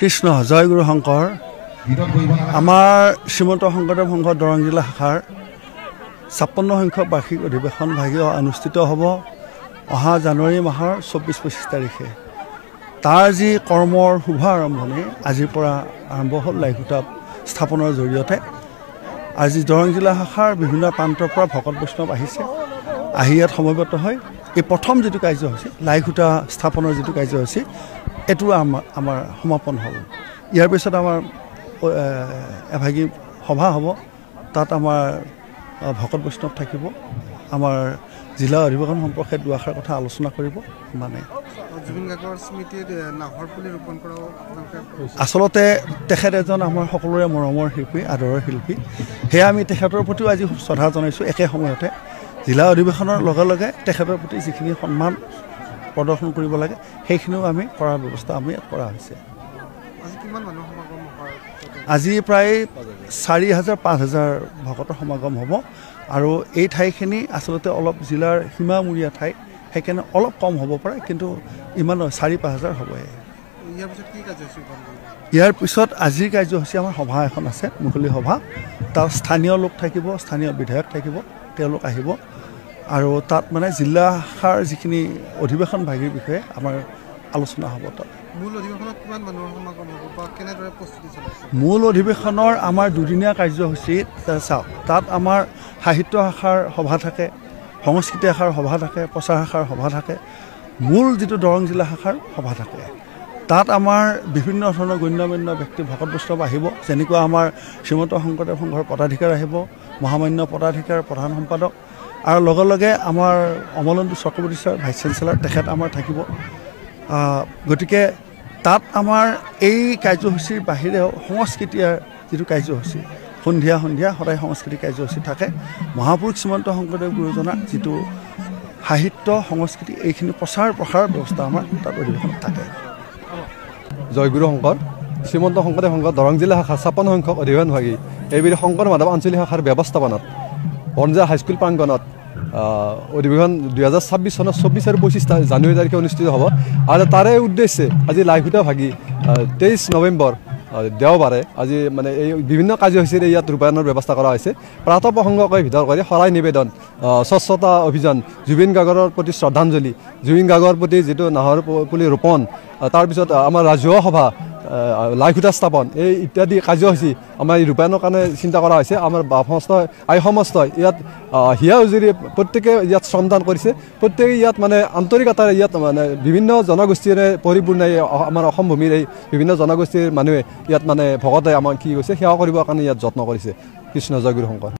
কৃষ্ণ জয় গুৰু শংকৰ আমাৰ শ্ৰীমন্ত শংকৰদেৱ সংঘ দৰং জিলা শাখাৰ ৫৬ সংখ্যক বাৰ্ষিক অধিৱেশন ভাগি অনুষ্ঠিত হ'ব অহা জানুৱাৰী মাহৰ ২৪-২৫ তাৰিখে। তাৰ যি কৰ্মৰ শুভ আৰম্ভণি আজিৰ পৰা আৰম্ভ হ'ল লাইখুটা স্থাপনৰ জৰিয়তে। আজি দৰং জিলা শাখাৰ বিভিন্ন প্ৰান্তৰ পৰা ভকত বৈষ্ণৱ আহিছে, আহি ইয়াত সমবেত হয় এই প্ৰথম যিটো কাৰ্যসূচী লাইখুটা স্থাপনৰ যিটো কাৰ্যসূচী এইটো আমাৰ সমাপন হ'ল। ইয়াৰ পিছত আমাৰ এভাগী সভা হ'ব, তাত আমাৰ ভকত বৈষ্ণৱ থাকিব, আমাৰ জিলা অধিৱেশন সম্পৰ্কে দুআষাৰ কথা আলোচনা কৰিব। মানে আচলতে তেখেত এজন আমাৰ সকলোৰে মৰমৰ শিল্পী, আদৰৰ শিল্পী, সেয়া আমি তেখেতৰ প্ৰতিও আজি শ্ৰদ্ধা জনাইছোঁ। একে সময়তে জিলা অধিৱেশনৰ লগে লগে তেখেতৰ প্ৰতি যিখিনি সন্মান প্ৰদৰ্শন কৰিব লাগে সেইখিনিও আমি কৰাৰ ব্যৱস্থা আমি ইয়াত কৰা হৈছে। আজি প্ৰায় ৪,০০০-৫,০০০ ভকতৰ সমাগম হ'ব আৰু এই ঠাইখিনি আচলতে অলপ জিলাৰ সীমামূৰীয়া ঠাই, সেইকাৰণে অলপ কম হ'ব পাৰে, কিন্তু ইমান ৪,০০০-৫,০০০ হ'বই। ইয়াৰ পিছত আজিৰ কাৰ্যসূচী আমাৰ সভা এখন আছে, মুকলি সভা। তাত স্থানীয় লোক থাকিব, স্থানীয় বিধায়ক থাকিব, তেওঁলোক আহিব আৰু তাত মানে জিলা শাখাৰ যিখিনি অধিৱেশন ভাগিৰ বিষয়ে আমাৰ আলোচনা হ'ব। তাত মূল অধিৱেশনৰ আমাৰ দুদিনীয়া কাৰ্যসূচী চাওক, তাত আমাৰ সাহিত্য শাখাৰ সভা থাকে, সংস্কৃতি শাখাৰ সভা থাকে, প্ৰচাৰ শাখাৰ সভা থাকে, মূল যিটো দৰং জিলা শাখাৰ সভা থাকে। তাত আমাৰ বিভিন্ন ধৰণৰ গণ্যমান্য ব্যক্তি ভকত বৈষ্ণৱ আহিব, যেনেকুৱা আমাৰ শ্ৰীমন্ত শংকৰদেৱ সংঘৰ পদাধিকাৰ আহিব, মহামান্য পদাধিকাৰ, প্ৰধান সম্পাদক, আৰু লগে লগে আমাৰ অমলেন্দু চক্ৰৱৰ্তী ছাৰ ভাইচ চেঞ্চেলৰ তেখেত আমাৰ থাকিব। গতিকে তাত আমাৰ এই কাৰ্যসূচীৰ বাহিৰেও সংস্কৃতিৰ যিটো কাৰ্যসূচী সন্ধিয়া সদায় সংস্কৃতিক কাৰ্যসূচী থাকে। মহাপুৰুষ শ্ৰীমন্ত শংকৰদেৱ গুৰুজনাৰ যিটো সাহিত্য সংস্কৃতি এইখিনি প্ৰচাৰ প্ৰসাৰৰ ব্যৱস্থা আমাৰ তাত অধিৱেশনত থাকে। জয় গুৰু শংকৰ শ্ৰীমন্ত শংকৰদেৱ সংঘ দৰং জিলা শাখা ৫৬ সংখ্যক অধিৱেশন ভাগি এইবেলি শংকৰ মাধৱ আঞ্চলিক শাখাৰ ব্যৱস্থাপনাত বনজা হাইস্কুল প্ৰাংগণত অধিৱেশন ২০২৬ চনৰ ২৪ আৰু ২৫ জানুৱাৰী তাৰিখে অনুষ্ঠিত হ'ব। আৰু তাৰে উদ্দেশ্যে আজি লাইখুটা ভাগি ২৩ নৱেম্বৰ দেওবাৰে আজি মানে এই বিভিন্ন কাৰ্যসূচীৰে ইয়াত ৰূপায়ণৰ ব্যৱস্থা কৰা হৈছে। প্ৰাতঃ প্ৰসংগকে ভিতৰ কৰি শৰাই নিবেদন, স্বচ্ছতা অভিযান, জুবিন গাৰ্গৰ প্ৰতি শ্ৰদ্ধাঞ্জলি, জুবিন গাৰ্গৰ প্ৰতি যিটো নাহৰ পুলি ৰোপণ, তাৰপিছত আমাৰ ৰাজহুৱা সভা, লাইখুটা স্থাপন, এই ইত্যাদি কাৰ্যসূচী আমাৰ ৰূপায়ণৰ কাৰণে চিন্তা কৰা হৈছে। আমাৰ সমস্তই ইয়াত হিয়া উজুৰি প্ৰত্যেকে ইয়াত শ্ৰমদান কৰিছে, প্ৰত্যেকে ইয়াত মানে আন্তৰিকতাৰে ইয়াত মানে বিভিন্ন জনগোষ্ঠীৰে পৰিপূৰ্ণ আমাৰ অসম ভূমিৰ এই বিভিন্ন জনগোষ্ঠীৰ মানুহে ইয়াত মানে ভকতে আমাক কি কৈছে সেৱা কৰিবৰ কাৰণে ইয়াত যত্ন কৰিছে। কৃষ্ণ জয় গুৰু শংকৰ।